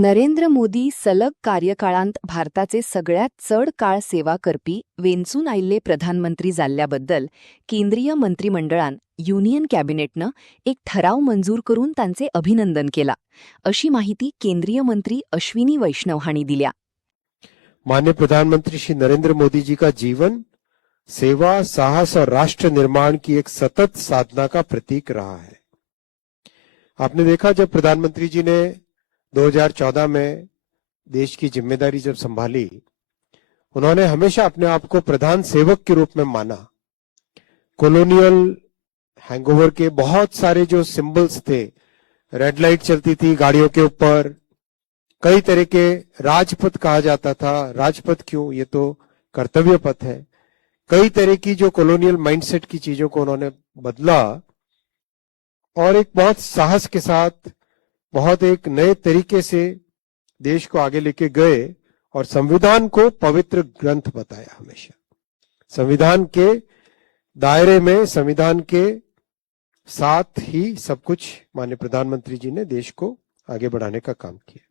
नरेंद्र मोदी सलग कार्यकाळांत भारताचे सगळ्यात चड काळ सेवा करपी वेंचून आयिल्ले प्रधानमंत्री जाल्ल्याबद्दल केंद्रीय मंत्रिमंडळान युनियन कॅबिनेटनं एक ठराव मंजूर करून तांचे अभिनंदन केला, अशी माहिती केंद्रीय मंत्री अश्विनी वैष्णव हांणी दिल्या। माननीय प्रधानमंत्री श्री नरेंद्र मोदी जी का जीवन सेवा, साहस और राष्ट्र निर्माण की एक सतत साधना का प्रतीक रहा है। आपने देखा, जब प्रधानमंत्री जी ने 2014 में देश की जिम्मेदारी जब संभाली, उन्होंने हमेशा अपने आप को प्रधान सेवक के रूप में माना। कॉलोनियल हैंगओवर के बहुत सारे जो सिंबल्स थे, रेड लाइट चलती थी गाड़ियों के ऊपर, कई तरह के राजपथ कहा जाता था। राजपथ क्यों, ये तो कर्तव्य पथ है। कई तरह की जो कॉलोनियल माइंडसेट की चीजों को उन्होंने बदला और एक बहुत साहस के साथ, बहुत एक नए तरीके से देश को आगे लेके गए और संविधान को पवित्र ग्रंथ बताया। हमेशा संविधान के दायरे में, संविधान के साथ ही सब कुछ माननीय प्रधानमंत्री जी ने देश को आगे बढ़ाने का काम किया।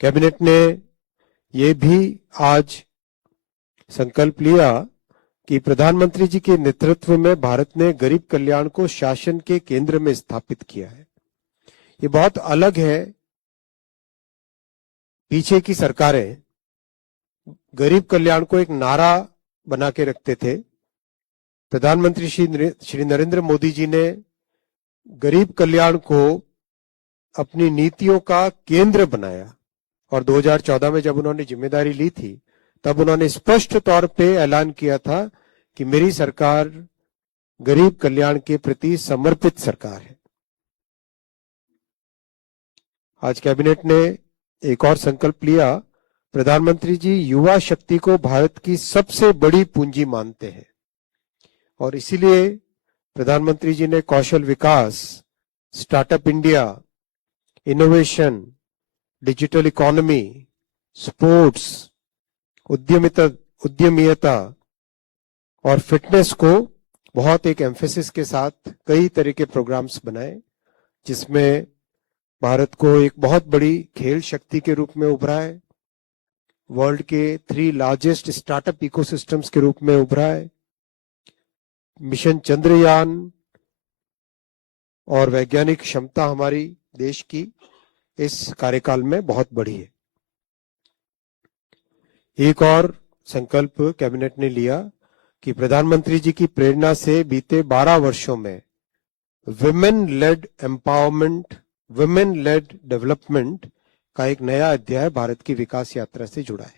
कैबिनेट ने ये भी आज संकल्प लिया कि प्रधानमंत्री जी के नेतृत्व में भारत ने गरीब कल्याण को शासन के केंद्र में स्थापित किया है। ये बहुत अलग है। पीछे की सरकारें गरीब कल्याण को एक नारा बना के रखते थे। प्रधानमंत्री श्री नरेंद्र मोदी जी ने गरीब कल्याण को अपनी नीतियों का केंद्र बनाया और 2014 में जब उन्होंने जिम्मेदारी ली थी, तब उन्होंने स्पष्ट तौर पे ऐलान किया था कि मेरी सरकार गरीब कल्याण के प्रति समर्पित सरकार है। आज कैबिनेट ने एक और संकल्प लिया। प्रधानमंत्री जी युवा शक्ति को भारत की सबसे बड़ी पूंजी मानते हैं और इसीलिए प्रधानमंत्री जी ने कौशल विकास, startup India, innovation, digital economy, sports, उद्यमियता और फिटनेस को बहुत एक एम्फेसिस के साथ कई तरह के प्रोग्राम्स बनाए, जिसमें भारत को एक बहुत बड़ी खेल शक्ति के रूप में उभरा है, वर्ल्ड के 3 लार्जेस्ट स्टार्टअप इकोसिस्टम्स के रूप में उभरा है। मिशन चंद्रयान और वैज्ञानिक क्षमता हमारी देश की इस कार्यकाल में बहुत बड़ी है। एक और संकल्प कैबिनेट ने लिया कि प्रधानमंत्री जी की प्रेरणा से बीते 12 वर्षों में women lead empowerment, women lead development का एक नया अध्याय भारत की विकास यात्रा से जुड़ा है।